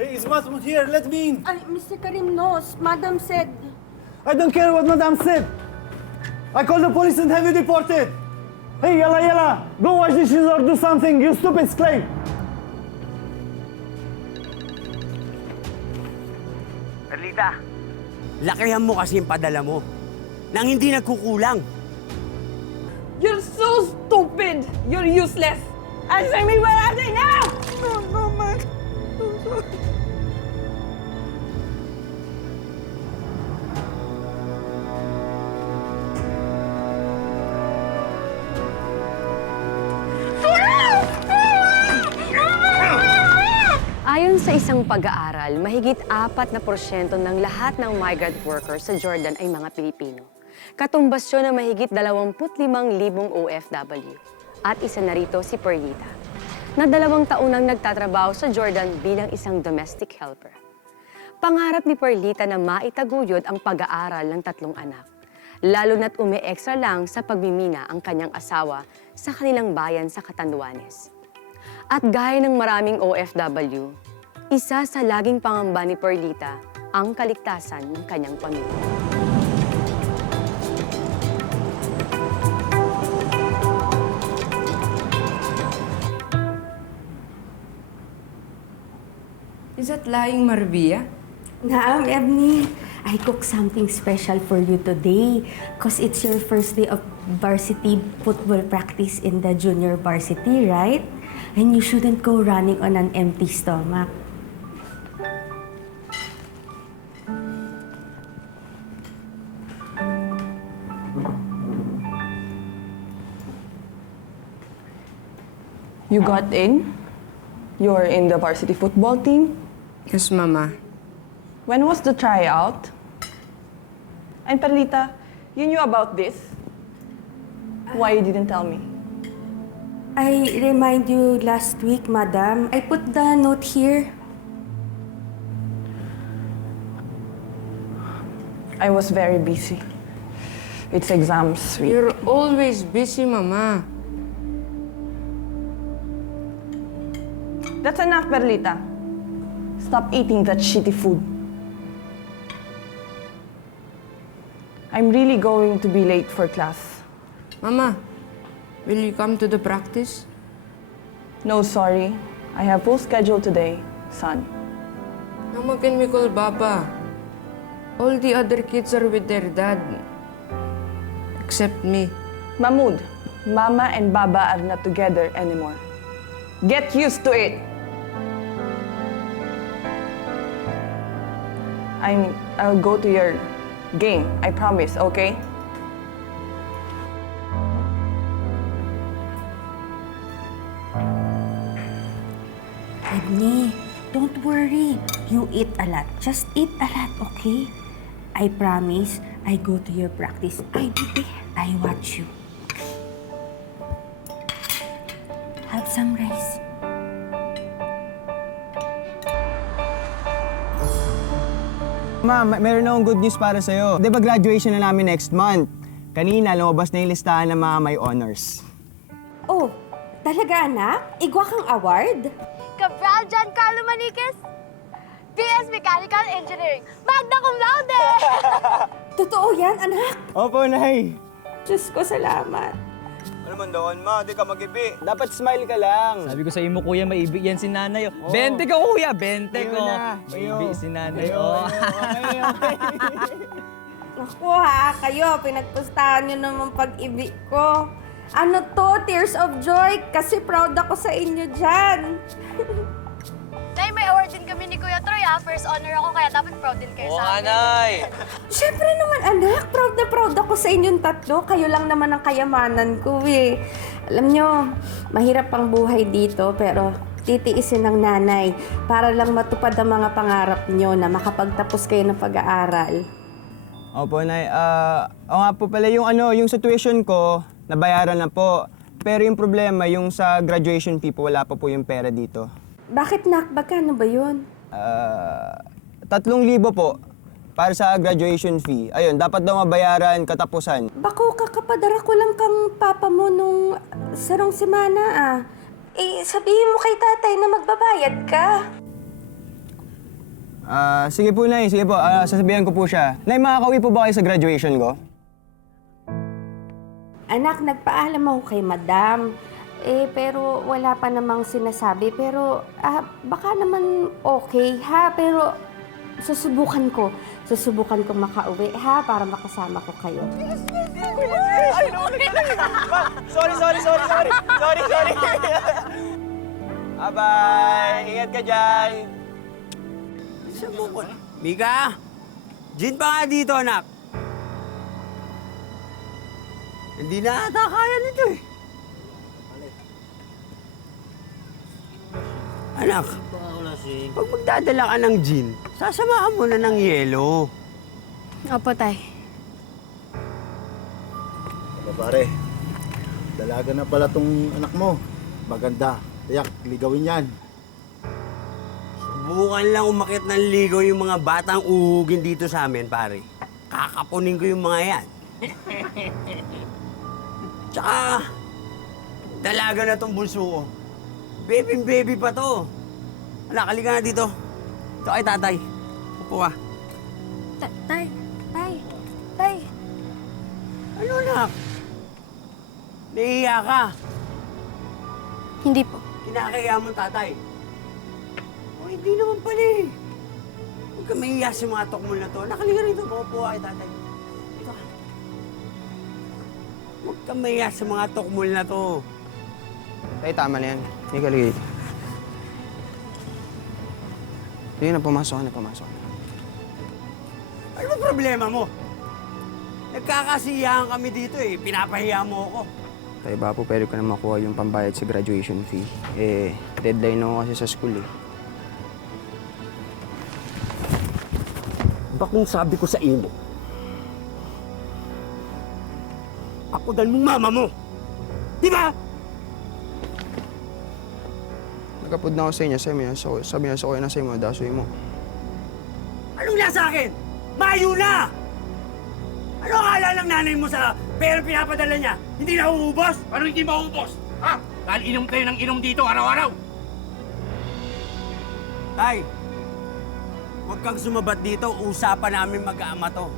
Hey, is Mahmoud here? Let me in. Mr. Karim knows. Madam said... I don't care what Madame said. I call the police and have you deported. Hey, yalla yalla. Go wash dishes or do something, you stupid slave. Perlita, lakihan mo kasi yung padala mo. Nang hindi nagkukulang. You're so stupid! You're useless! Answer me what I say now! No, ma. Ayon sa isang pag-aaral, mahigit 4% ng lahat ng migrant workers sa Jordan ay mga Pilipino. Katumbas yun ng mahigit 25,000 OFW. At isa na rito si Perlita, na 2 taon nang nagtatrabaho sa Jordan bilang isang domestic helper. Pangarap ni Perlita na maitaguyod ang pag-aaral ng 3 anak, lalo na't umi-extra lang sa pagmimina ang kanyang asawa sa kanilang bayan sa Catanduanes. At gaya ng maraming OFW, isa sa laging pangamba ni Perlita ang kaligtasan ng kanyang pamilya. Is that lying, Marvia? Naam, Ebony. I cook something special for you today because it's your first day of varsity football practice in the junior varsity, right? And you shouldn't go running on an empty stomach. You got in? You're in the varsity football team? Yes, Mama. When was the tryout? And Perlita, you knew about this? Why you didn't tell me? I remind you last week, Madam. I put the note here. I was very busy. It's exams week. You're always busy, Mama. That's enough, Perlita. Stop eating that shitty food. I'm really going to be late for class. Mama, will you come to the practice? No, sorry. I have full schedule today, son. Mama, can we call Baba? All the other kids are with their dad. Except me. Mahmoud, Mama and Baba are not together anymore. Get used to it. I'll go to your game, I promise, okay? Ebony, don't worry. You eat a lot. Just eat a lot, okay? I promise, I go to your practice. I be there. I watch you. Have some rice. Ma'am, meron akong good news para sa'yo. Di ba graduation na namin next month? Kanina, lumabas na yung listahan ng mga may honors. Oh, talaga anak? Igwa kang award? Cabral Giancarlo Maniquez, BS Mechanical Engineering, magna cum laude! Totoo yan, anak? Opo, Nay. Diyos ko, salamat. Ano man doon, ma? Di ka mag-ibi. Dapat smile ka lang. Sabi ko sa imo, kuya, maibig yan si nanay. Oh. 20 ko, kuya, 20 ko. Maibig si nanay. Oh. Okay. Naku ha, kayo, pinagpustahan nyo naman pag-ibig ko. Ano to, tears of joy, kasi proud ako sa inyo dyan. Nay, may award din kami ni Kuya Troy, ha? First honor ako, kaya dapat proud din kayo sa amin. Nanay! Siyempre naman, anak, proud na proud ako sa inyong tatlo. Kayo lang naman ang kayamanan ko eh. Alam nyo, mahirap ang buhay dito, pero titiisin ng nanay para lang matupad ang mga pangarap nyo na makapagtapos kayo ng pag-aaral. Opo, Nay. O nga po pala, yung situation ko, nabayaran na po. Pero yung problema, yung sa graduation fee po, wala pa po yung pera dito. Bakit, nak? Magkano ba yun? 3,000 po para sa graduation fee. Ayun, dapat daw mabayaran katapusan. Bako kakapadara ko lang kang papa mo nung sarong semana ah. Eh, sabihin mo kay tatay na magbabayad ka. Sige po, Nay. Sige po, sasabihan ko po siya. Nay, makakauwi po ba kayo sa graduation ko? Anak, nagpaalam ako kay madam. Eh, pero wala pa namang sinasabi. Pero, baka naman okay, ha? Pero, susubukan ko. Susubukan ko makauwi, ha? Para makasama ko kayo. Ay, no, Sorry. Bye-bye. Ingat ka dyan. Sumukol. Mika! Gin pa nga dito, anak. Hindi na ata kaya nito eh. Anak, pag magdadala ka ng gin, sasamahan mo na ng yelo. Opo, tay. Pare, dalaga na pala tong anak mo. Maganda. Tiyak, ligawin yan. Subukan lang umakit ng ligaw yung mga batang uhugin dito sa amin, pare. Kakapunin ko yung mga yan. Tsaka, dalaga na tong bunso ko. Baby pa to. Anak, halika na dito. Ito kay tatay. Upo ka. Tay. Ano, anak? Nahihiya ka. Hindi po. Kinakaya mo tatay. O, hindi naman pala eh. Huwag ka mahihiya sa mga tokmol na to. Nakaliga rito, maupo ka kay tatay. Dito ka. Huwag ka mahihiya sa mga tokmol na to. Tay, tama na yan. Hindi ka ligay. Sige na, pumasok ka na. Ano ba problema mo? Nagkakasiyahan kami dito eh. Pinapahiya mo ako. Tay, ba po pwede ko na makuha yung pambayad sa graduation fee? Eh, deadline na ako kasi sa school eh. Bakong sabi ko sa imo, ako dahil mong mama mo. Di ba? Nagkapod na ako sa inyo, sabi niya sa kuya na sa inyo, dasoy mo. Anong nasa akin? Mayo na! Ano akala ng nanay mo sa pera pinapadala niya? Hindi na uubos? Ano hindi mauubos? Ha? Dahil inom kayo ng inom dito araw-araw. Tay, huwag kang sumabat dito. Usapan namin mag-aama to.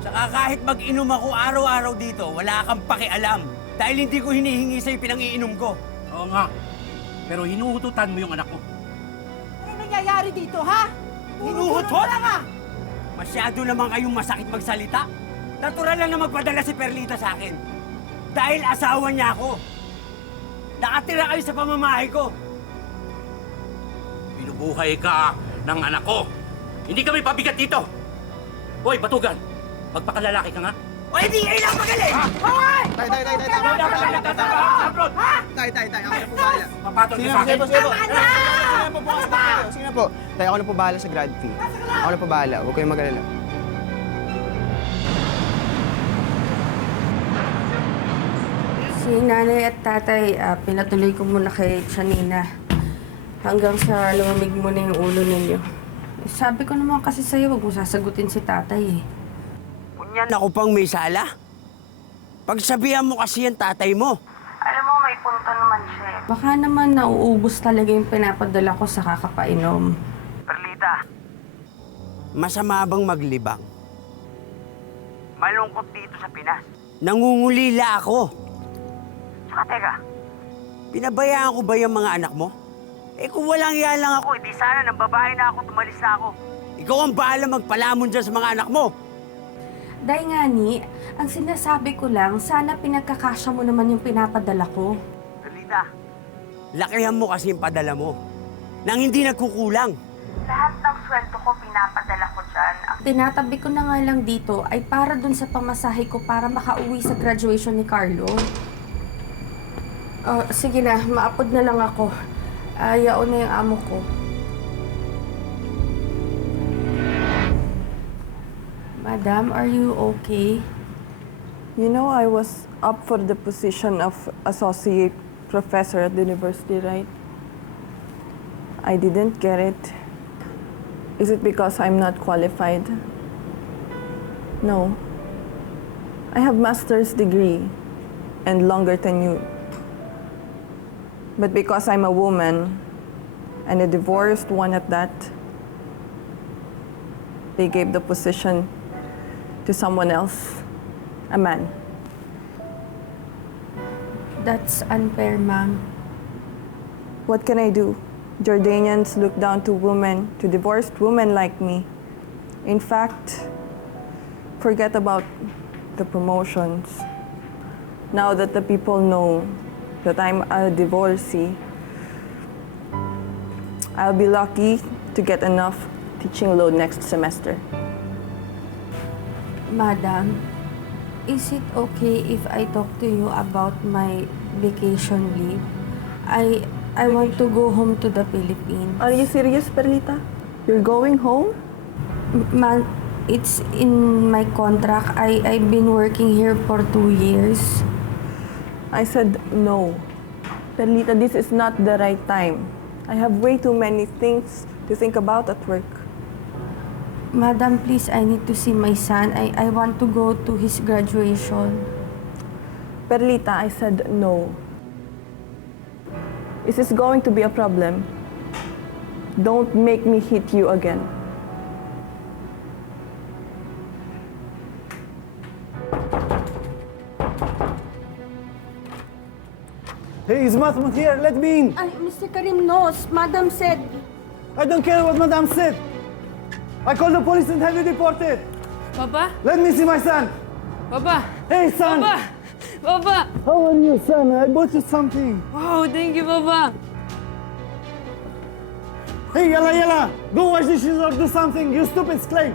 Tsaka kahit mag-inom ako araw-araw dito, wala kang pakialam. Dahil hindi ko hinihingi sa'yo pinang-iinom ko. Oo nga. Pero hinuhututan mo yung anak ko. Ano nangyayari dito, ha? Hinuhutot? Masyado naman kayong masakit magsalita. Natural lang na magpadala si Perlita sa akin. Dahil asawa niya ako. Nakatira kayo sa pamamahay ko. Binubuhay ka ng anak ko. Hindi kami pabigat dito. Hoy, Batugan. Magpakalalaki ka nga. O hindi kayo lang magaling! Tay, ako na po bahala. Papatol ka sa akin. Sige na po. Tay, ako na po bahala sa grad fee. Ako na po bahala. Huwag kayong mag-alala. Si nanay at tatay, pinatuloy ko muna kay Chanina. Hanggang sa lumamig muna yung ulo ninyo. Eh, sabi ko naman kasi sa'yo, huwag mo sasagutin si tatay eh. Kunyan ako pang may sala. Pagsabihan mo kasi yung tatay mo. Alam mo, may punto naman siya. Baka naman nauubos talaga yung pinapadala ko sa kakapainom. Perlita, masama bang maglibang? Malungkot dito sa Pinas. Nangungulila ako. Tsaka teka, pinabayaan ko ba yung mga anak mo? Eh kung walang iya lang ako, di sana nang babae na ako, tumalis na ako. Ikaw ang bahala magpalamon dyan sa mga anak mo. Dahil nga ni, ang sinasabi ko lang, sana pinagkakasya mo naman yung pinapadala ko. Perlita, lakihan mo kasi yung padala mo. Nang hindi nagkukulang. Lahat ng sweldo ko pinapadala ko dyan. Ang tinatabi ko na nga lang dito ay para dun sa pamasahe ko para makauwi sa graduation ni Carlo. Oh, sige na, maapod na lang ako. Yaon na yung amo ko. Madam, are you okay? You know, I was up for the position of associate professor at the university, right? I didn't get it. Is it because I'm not qualified? No. I have master's degree and longer tenure. But because I'm a woman, and a divorced one at that, they gave the position to someone else, a man. That's unfair, ma'am. What can I do? Jordanians look down to women, to divorced women like me. In fact, forget about the promotions. Now that the people know that I'm a divorcee, I'll be lucky to get enough teaching load next semester. Madam, is it okay if I talk to you about my vacation leave? I want to go home to the Philippines. Are you serious, Perlita? You're going home? Ma'am, it's in my contract. I've been working here for 2 years. I said no. Perlita, this is not the right time. I have way too many things to think about at work. Madam, please, I need to see my son. I want to go to his graduation. Perlita, I said no. Is this going to be a problem? Don't make me hit you again. Hey, is Mahmoud here? Let me in. Ay, Mr. Karim knows. Madam said... I don't care what Madam said. I called the police and have you deported. Papa? Let me see my son. Papa? Hey, son. Papa! Papa! How are you, son? I bought you something. Wow, thank you, Papa. Hey, yalla, yalla. Go wash dishes or do something, you stupid slave.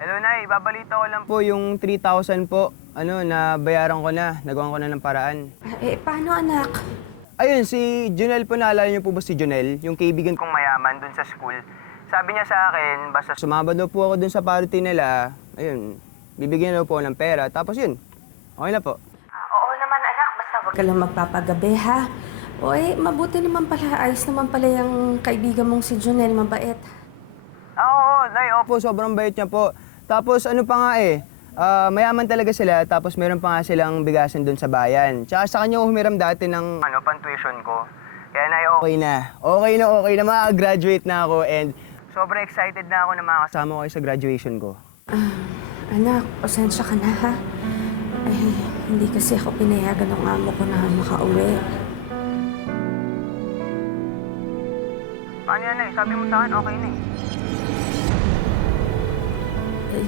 Hello, Nay. Babalita ko lang po yung 3,000 po. Na bayaran ko na. Nagawa ko na ng paraan. paano anak? Ayun, si Junel po, naalala niyo po ba si Junel? Yung kaibigan kong mayaman dun sa school. Sabi niya sa akin, basta sumama daw po ako dun sa party nila, ayun, bibigyan daw po ako ng pera. Tapos yun, okay na po. Oo naman anak, basta wag ka lang magpapagabi ha. O mabuti naman pala, ayos naman pala yung kaibigan mong si Junel, mabait. Oo, Nay, opo, sobrang bait niya po. Tapos ano pa nga mayaman talaga sila, tapos meron pa nga silang bigasan dun sa bayan. Tsaka sa kanya humiram dati ng pan-tuition ko. Kaya Nay, okay na, maka-graduate na ako and sobrang excited na ako na makakasama ko kayo sa graduation ko. Anak, pasensya ka na ha. Ay, hindi kasi ako pinayagan ng amo ko na makauwi. Paano yan, Nay? Sabi mo sa akin, okay na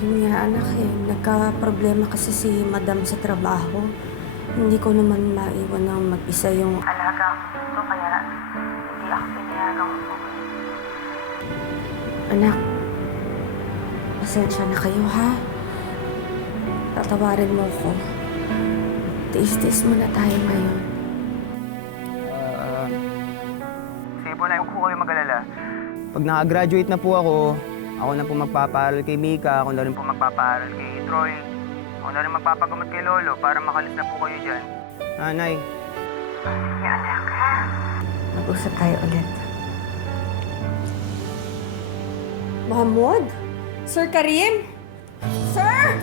Yun nga anak nagka-problema kasi si madam sa trabaho. Hindi ko naman maiwan ng mag-isa yung alaga ko, kaya hindi ako pinayagan ko. Anak, pasensya na kayo ha. Tatawarin mo ko. Tiis-tiis muna tayo ngayon. Sige po, Nay, huwag po kayo mag-alala. Pag nakagraduate na po ako na po magpapaaral kay Mika, ako na rin po magpapaaral kay Troy, ako na rin magpapagamot kay Lolo para makalis na po kayo dyan. Nay. Anak ha. Mag-usap tayo ulit. Mahmoud? Sir Karim? Sir!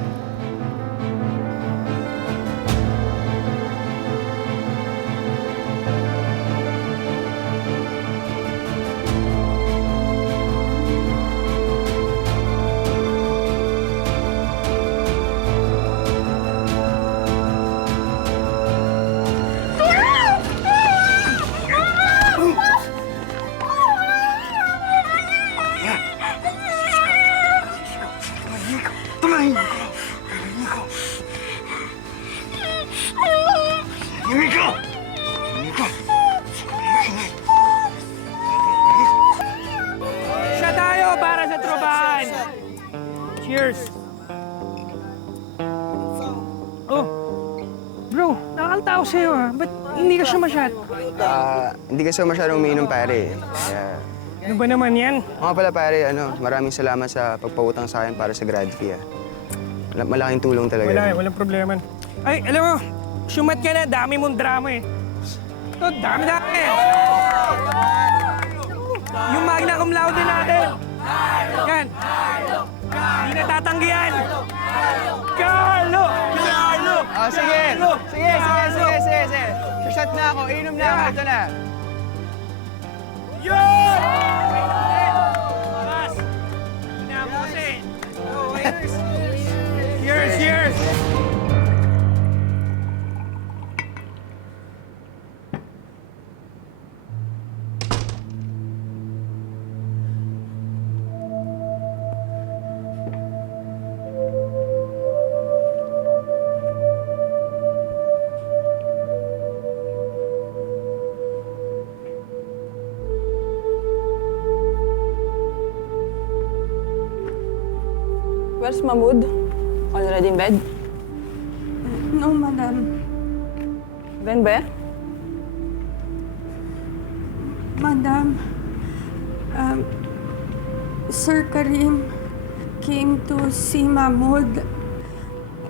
Siya tayo para sa tropahan! Cheers! Oh, bro, nakakalta ako sa'yo Ba't hindi ka siya masyad? Hindi kasi masyadong umiinom, pare. Kaya... Ano ba naman yan? Mga pala, pare, maraming salamat sa pagpautang sa akin para sa grad fee, Malaking tulong talaga. Walang problema. Ay, alam mo, sumat ka na, dami mong drama Ito, dami! Yung magna cum laude natin! Yan! Hindi natatanggihan! Carlo! Carlo! Sige! Sige! Shot na ako, inom na ako, ito na. Yun! Mas! Pinapusin! Oh, waiters! Cheers! Where's Mahmoud? Already in bed? No, madam. Then where? Madam, Sir Karim came to see Mahmoud.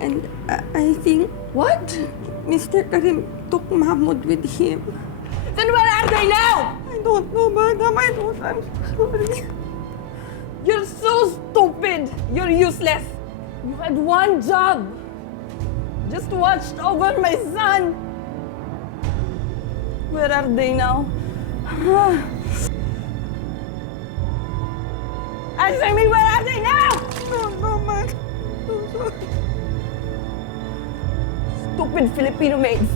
And I think... What? Mr. Karim took Mahmoud with him. Then where are they now? I don't know, madam. I'm sorry. You're so stupid! You're useless! You had one job! Just watched over my son! Where are they now? Answer me, where are they now? No, madam. I'm sorry. Stupid Filipino maids!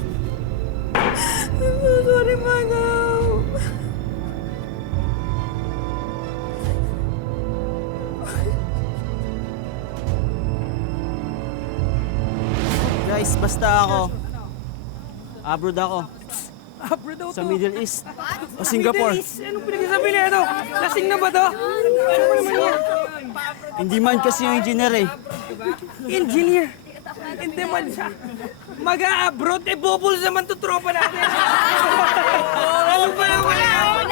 I'm so sorry, madam. Guys, basta ako. Abroad ako. Abroad daw to. Sa Middle East. O Singapore. Anong pinagsasabi na ito? Lasing na ba to? Ano ba naman yan? Hindi man kasi yung engineer eh. Engineer. Hindi man siya. Mag-a-abroad, eh bubbles naman to tropa natin. Ano ba naman yan?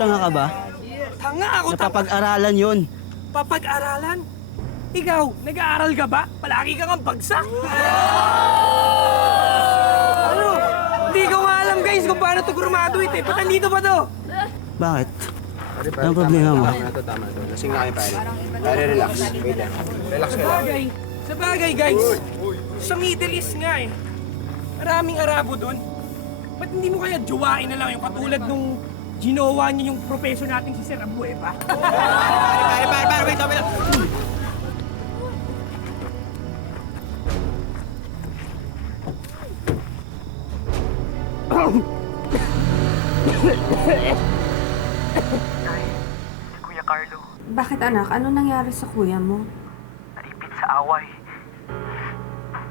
Tanga ka ba? Tanga ako, Napapag-aralan yun. Papag-aralan? Ikaw, nag-aaral ka ba? Palagi ka kang bagsak. Ano? Hindi ko nga alam guys kung paano to graduate eh. Ba't nandito pa to? Bakit? Anong problema mo? Tama na to. Lasing na kayo, pare. Pare, relax. Wait lang. Relax ka lang. Sa bagay guys, sa Middle East nga eh. Maraming Arabo dun. Ba't hindi mo kaya jowain na lang yung katulad nung ginawa niya yung profesyon natin si Sir Abueva? Pare, wait lang. Kuya Carlo, Bakit, anak? Ano nangyari sa kuya mo? naipit sa away.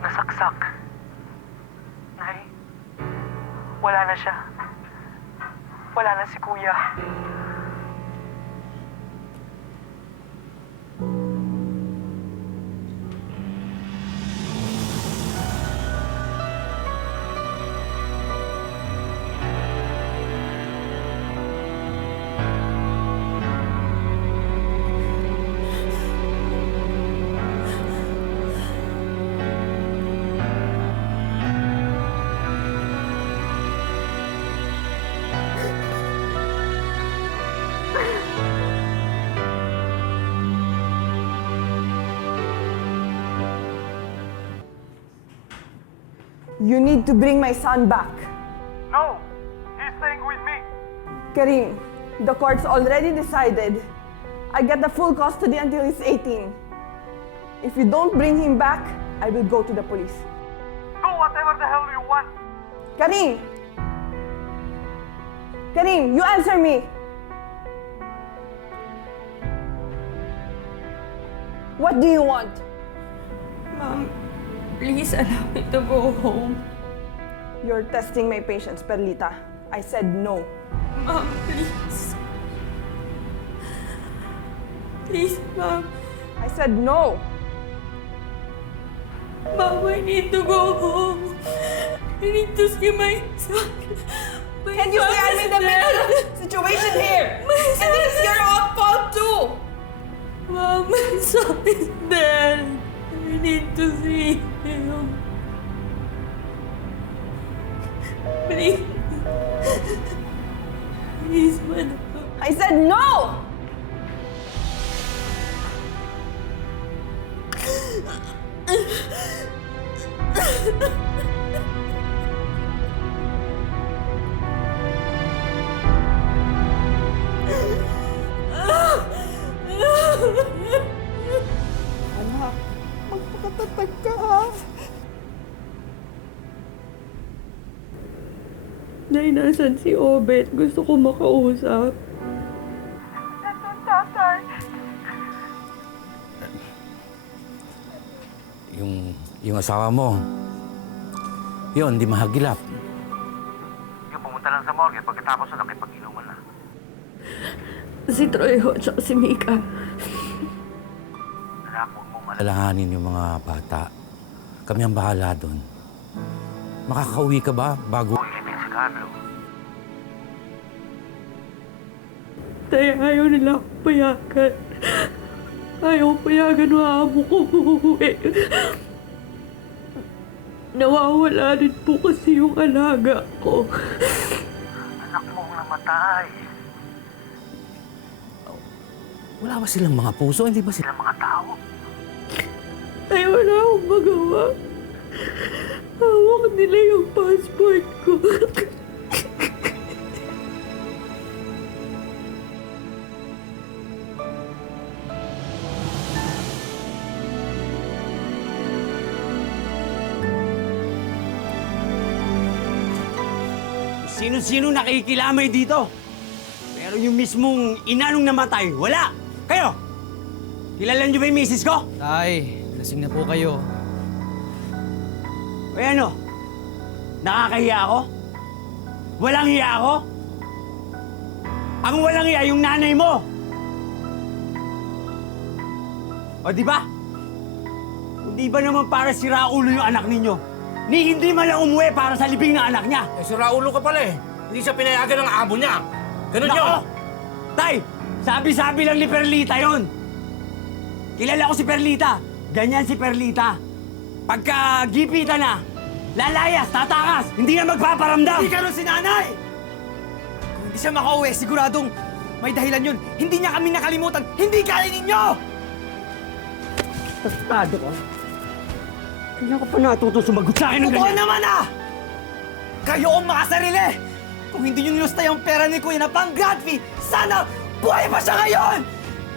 Nasaksak. Nay, wala na siya. Wala na si Kuya. You need to bring my son back. No! He's staying with me! Karim, the court's already decided. I get the full custody until he's 18. If you don't bring him back, I will go to the police. Do whatever the hell you want! Karim! Karim, you answer me! What do you want? Mom, please allow me to go home. You're testing my patience, Perlita. I said no. Mom, please. Please, Mom. I said no. Mom, I need to go home. I need to see my son. Can you see I'm in the middle of the situation here? And this is your own fault too. Mom, my son is dead. I need to see him. Please. Please, madam. I said no! Anak, magpakatatag ka ha. Nay, nasan si Obet? Gusto ko makausap. Yung asawa mo, yun, di mahagilap. Yung pumunta lang sa morgue pagkatapos na nakipag-inuman na. Si Troy at si Mika. Anak, huwag mo Alalahanin yung mga bata. Kami ang bahala doon. Makakauwi ka ba bago? malibig si Carlo. Tay, ayaw nila akong payagan. Ayaw payagan ng amo ko umuwi. Nawawala rin po kasi yung alaga ko. Anak mong namatay. Wala ba silang mga puso? Hindi ba sila? Sila mga tao. Ay, wala akong magawa. Hawak nila yung passport ko. Sino-sino nakikilamay dito? Pero yung mismong ina nung namatay, wala! Kayo! Kilala niyo ba yung misis ko? Tay, lasing na po kayo. O ano? Nakakahiya ako? Walang hiya ako? Ang walang hiya yung nanay mo! O di ba? Hindi ba naman para si Raulo yung anak ninyo? Ni hindi man lang umuwi para sa libing ng anak niya. Eh, si Raulo ka pala eh. Hindi siya pinayagan ng amo niya. Ganun yun. Nako! Tay, sabi-sabi lang ni Perlita yon. Kilala ko si Perlita. Ganyan si Perlita. Pagka gipita na, lalayas, tatakas, hindi na magpaparamdam. Hindi ganun si nanay! Kung hindi siya makauwi, siguradong may dahilan yun. Hindi niya kami nakalimutan. Hindi kaya ninyo! Tastado ka. Kailan ka pa natuto sumagot sa akin ng Totoo ganyan? naman ah! Kayo ang makasarili! Kung hindi nyo nilusta yung pera ni Kuya na pang grad fee, sana buhay pa siya ngayon!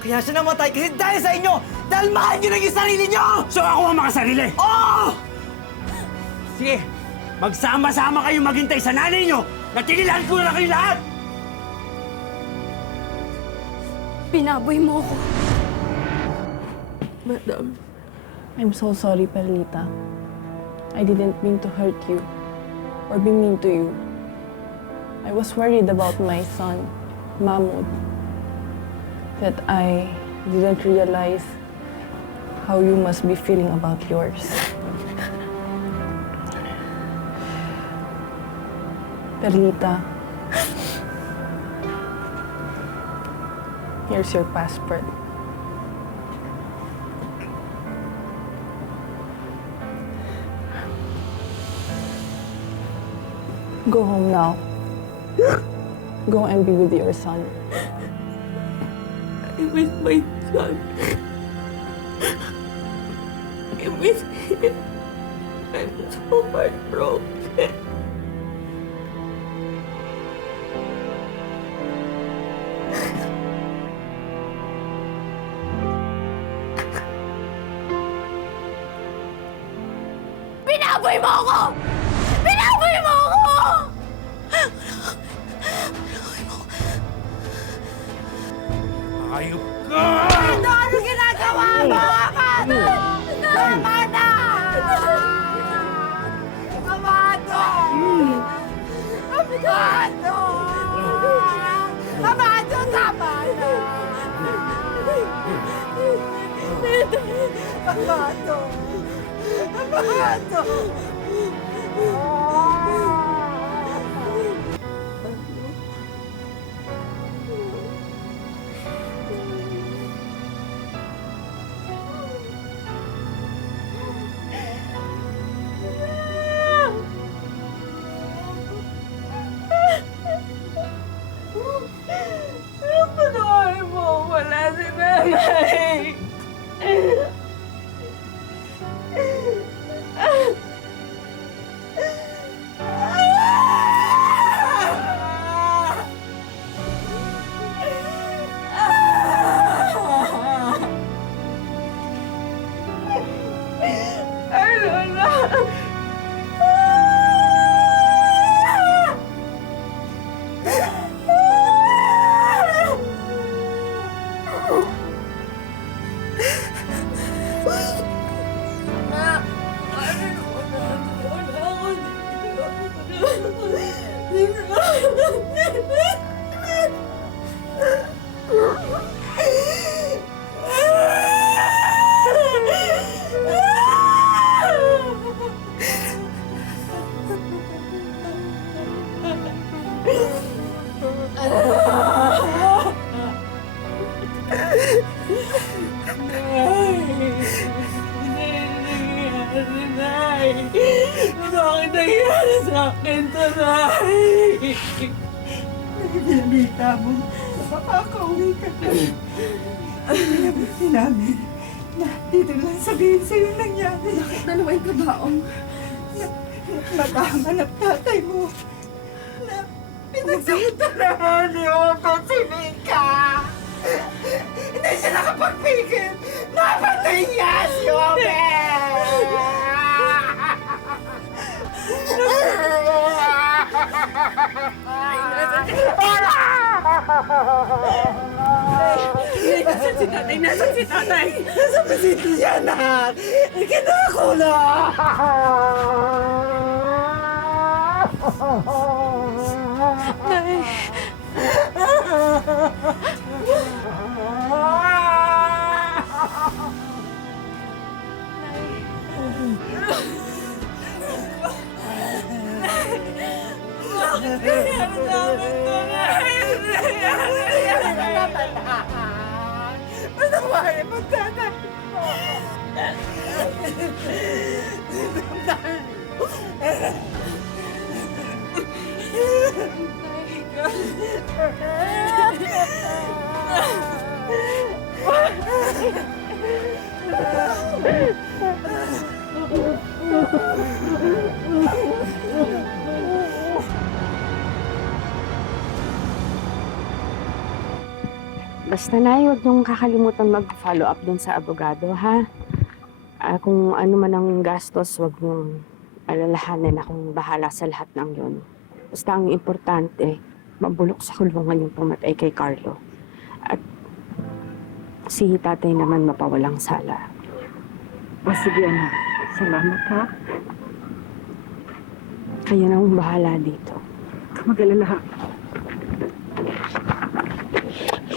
Kaya siya namatay kasi dahil sa inyo! Dahil mahal nyo lang yung sarili nyo! So ako ang makasarili? Oo! Sige, magsama-sama kayo maghintay sa nanay nyo na tinilaan ko na kayo lahat! Pinaboy mo ako. Madam, I'm so sorry, Perlita. I didn't mean to hurt you or be mean to you. I was worried about my son, Mahmoud, that I didn't realize how you must be feeling about yours. Perlita, here's your passport. Go home now. Go and be with your son. I miss my son. I miss him. I'm so heartbroken. Pinaboy mo ako! Pinaboy mo ako! Ayop ka! Ano ginagawa mo? Amado! Amado! Amado! Amado! Amado, tama na! Amado! Amado! Bakit nangyari sa akin to, Nay? Pinabita mo, makakauwi ka na. Pinabuti namin na dito lang sabihin sa'yo nangyari. Bakit dalawa yung kabaong? Matama ng tatay mo. Na pinagsakita naman ni Oto si Mika. Hindi siya nakapagpigil. Napatay niya si Nasaan si tatay? Nasaan si tatay? Nasa pasito siya, anak! Ikinako na! Nay! Bakit nangyari sa amin to, Nay? Ano ba yung magtatay mo? Basta Nay, huwag niyong kakalimutan mag-follow up dun sa abogado, ha? Kung ano man ang gastos, huwag niyong alalahanin. Akong bahala sa lahat ng yun. Basta ang importante, mabulok sa kulungan yung pumatay kay Carlo. At si tatay naman mapawalang sala. O sige, anak. Salamat, ha? Kayo na akong bahala dito. Mag-alala, ha?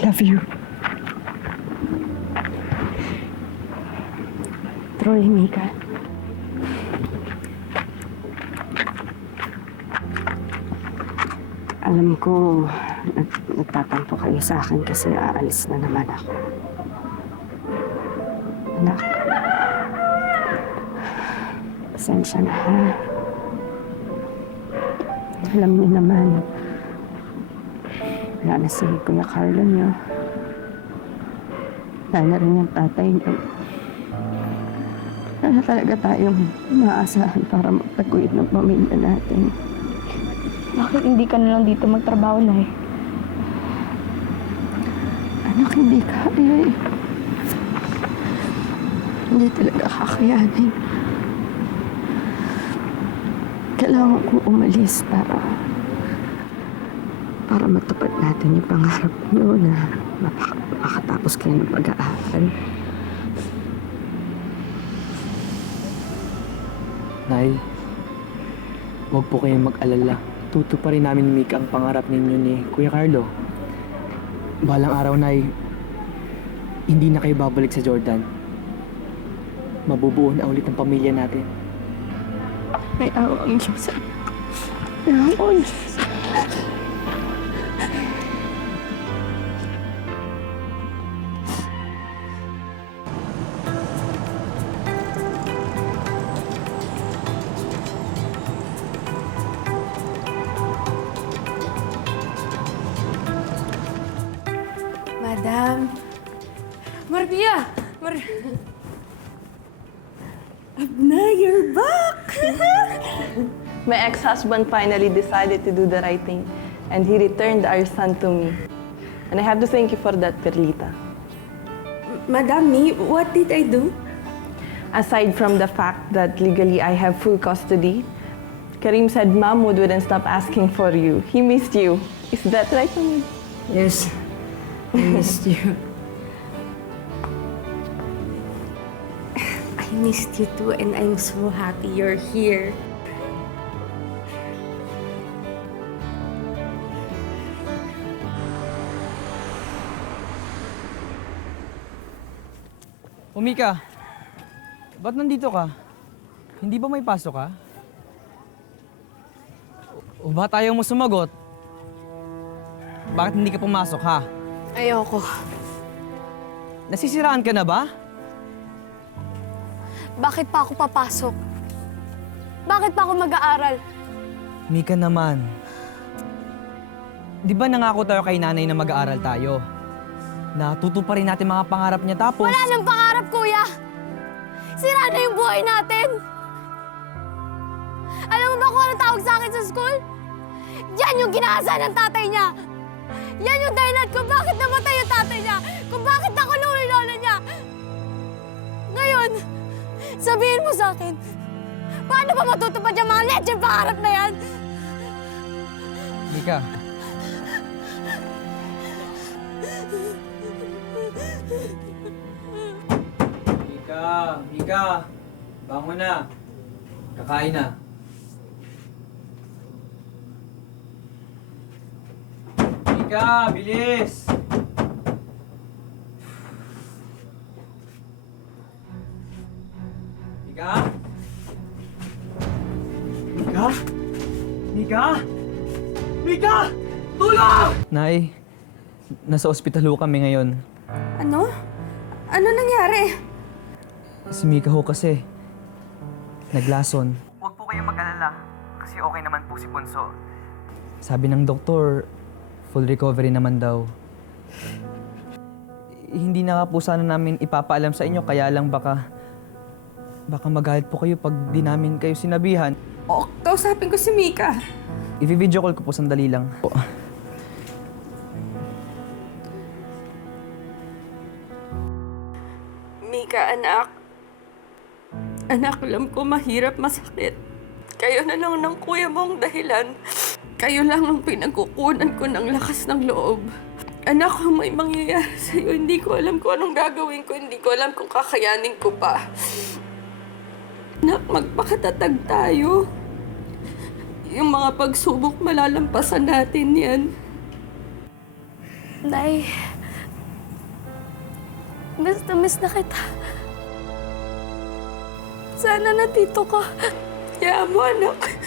Love you. Troy, Mika. Alam ko, nagtatampo kayo sa akin kasi aalis na naman ako. Anak, pasensya na, ha? Alam niyo naman, wala na si Kuya Carlo niyo. Wala na rin yung tatay niyo. Wala talaga tayong maaasahan para magtaguyod ng pamilya natin. Bakit hindi ka na lang dito magtrabaho, Nay? Anak, hindi kaya eh. Hindi talaga kakayanin. Kailangan ko umalis para matupad natin yung pangarap niyo na makatapos kayo ng pag-aaral. Nay, huwag po kayong mag-alala. Tutuparin namin ni Mika ang pangarap ninyo ni Kuya Carlo. Balang araw, Nay, hindi na kayo babalik sa Jordan. Mabubuo na ulit ang pamilya natin. May awa ang Diyos. May awa ang Diyos. Madam. Marvia! Abna, you're back! My ex-husband finally decided to do the right thing, and he returned our son to me. And I have to thank you for that, Perlita. Madam, what did I do? Aside from the fact that legally I have full custody, Karim said Mahmoud wouldn't stop asking for you. He missed you. Is that right, Mahmoud? Yes, I missed you. missed you too and I'm so happy you're here. Mika, ba't nandito ka? Hindi ba may pasok ka? O ba tayo mo sumagot? Bakit hindi ka pumasok, ha? Ayoko. Nasisiraan ka na ba? Bakit pa ako papasok? Bakit pa ako mag-aaral? Mika naman. Di ba nangako tayo kay nanay na mag-aaral tayo? Natutuparin natin mga pangarap niya tapos... Wala nang pangarap, kuya! Sira na yung buhay natin! Alam mo ba kung anong tawag sa akin sa school? Yan yung ginasa ng tatay niya! Yan yung dahilan kung bakit namatay yung tatay niya! Kung bakit nakulong yung lola niya! Ngayon, sabihin mo sa akin, paano ba matutupad yung mga lecheng pangarap na yan? Mika. Mika! Bangon na! Kakain na. Mika, bilis! Mika? Mika? Mika? Mika! Tulong! Nay, nasa ospital ho kami ngayon. Ano? Ano nangyari? Si Mika ho kasi, naglason. Huwag po kayong mag-alala, kasi okay naman po si Bunso. Sabi ng doktor, full recovery naman daw. Hindi na nga po sana namin ipapaalam sa inyo, kaya lang baka magalit po kayo pag di namin kayo sinabihan. O, kausapin ko si Mika. I-video call ko po, sandali lang. Mika, anak. Anak, alam ko mahirap, masakit. Kayo na lang ng kuya mo ang dahilan. Kayo lang ang pinagkukunan ko ng lakas ng loob. Anak, kung may mangyayari sa'yo, hindi ko alam kung anong gagawin ko. Hindi ko alam kung kakayanin ko pa. Anak, magpakatatag tayo. Yung mga pagsubok, malalampasan natin yan. Nay, miss na miss na kita. Sana nandito ka. Kaya mo, anak.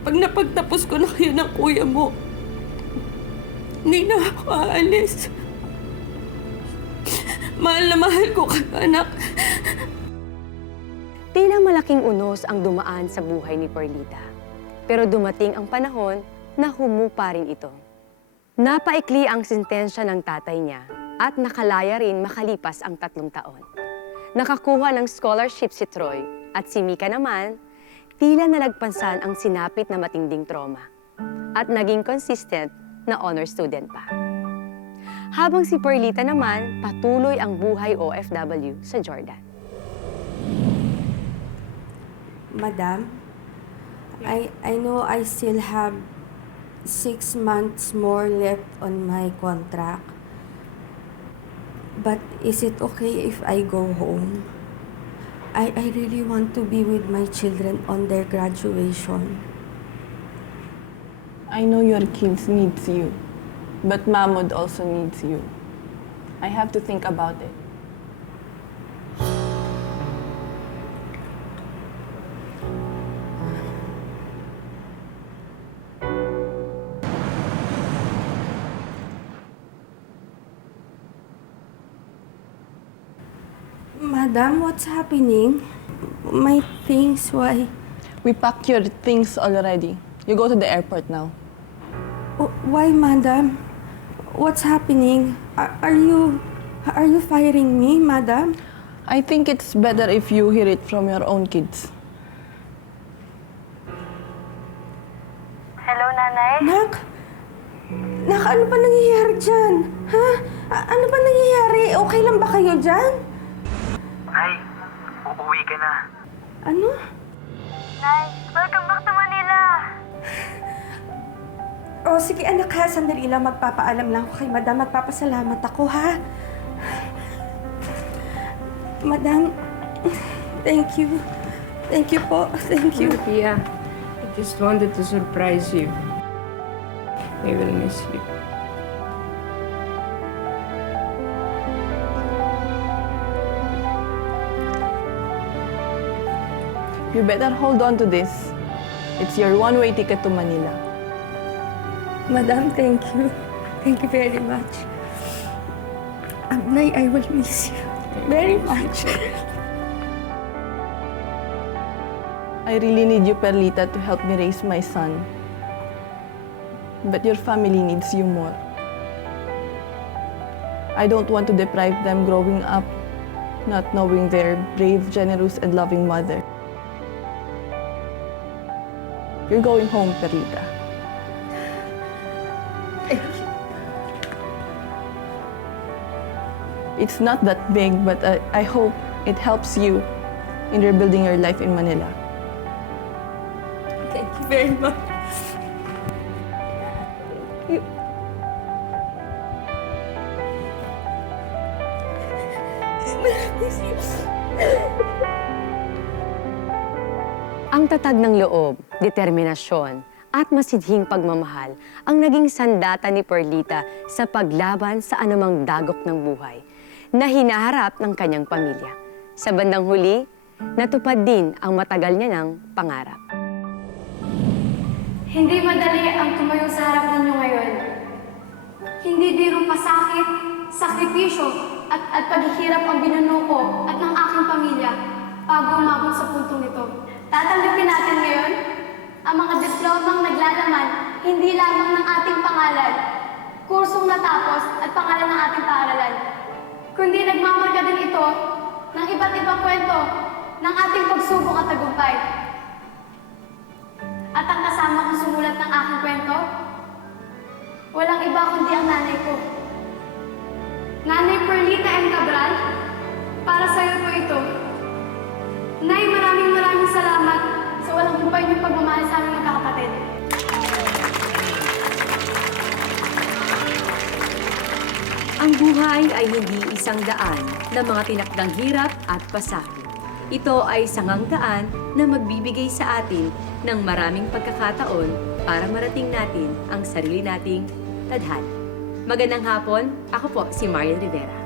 Pag napagtapos ko na kayo ng kuya mo, hindi na ako aalis. Mahal na mahal ko kayo, anak. Tila malaking unos ang dumaan sa buhay ni Perlita. Pero dumating ang panahon na humupa rin ito. Napaikli ang sentensya ng tatay niya at nakalaya rin makalipas ang 3 taon. Nakakuha ng scholarship si Troy at si Mika naman, tila nalagpansan ang sinapit na matinding trauma at naging consistent na honor student pa. Habang si Perlita naman, patuloy ang buhay OFW sa Jordan. Madam, I know I still have 6 months more left on my contract. But is it okay if I go home? I really want to be with my children on their graduation. I know your kids needs you, but Mahmoud also needs you. I have to think about it. Madam, what's happening? My things, why? We packed your things already. You go to the airport now. Why, madam? What's happening? Are you firing me, madam? I think it's better if you hear it from your own kids. Hello, Nanay? Nak, ano ba nangyayari dyan? Ha? Ano ba nangyayari? Okay lang ba kayo dyan? Ay, uuwi ka na. Ano? Nay, welcome back to Manila! Oh, sige anak ha, sandali lang. Magpapaalam lang ako kay madam. Magpapasalamat ako ha. Madam, Thank you. Thank you po. Thank you. Markia, I just wanted to surprise you. I will miss you. You better hold on to this. It's your one-way ticket to Manila. Madam, thank you. Thank you very much. Nay, I will miss you very much. I really need you, Perlita, to help me raise my son. But your family needs you more. I don't want to deprive them growing up not knowing their brave, generous, and loving mother. You're going home, Perlita. Thank you. It's not that big, but I hope it helps you in rebuilding your life in Manila. Thank you very much. Thank you. Ang tatag ng loob, determinasyon, at masidhing pagmamahal ang naging sandata ni Perlita sa paglaban sa anumang dagok ng buhay na hinaharap ng kanyang pamilya. Sa bandang huli, natupad din ang matagal niya ng pangarap. Hindi madali ang tumayo sa harap ninyo ngayon. Hindi biro pasakit, sakripisyo at paghihirap ang binuno ko at ng aking pamilya bago umabot sa puntong ito. Tatanggapin natin ngayon ang mga diplomang naglalaman hindi lamang ng ating pangalan, kursong natapos at pangalan ng ating paaralan, kundi nagmamarka din ito ng iba't ibang kwento ng ating pagsubok at tagumpay. At ang kasama kong sumulat ng aking kwento, walang iba kundi ang nanay ko. Nanay Perlita M. Cabral, para sa iyo po ito. Nay, maraming salamat sa walang humpay niyong pagmamahal sa aming magkakapatid. Ang buhay ay hindi isang daan na mga tinakdang hirap at pasakit. Ito ay sangang daan na magbibigay sa atin ng maraming pagkakataon para marating natin ang sarili nating tadhana. Magandang hapon, ako po si Marian Rivera.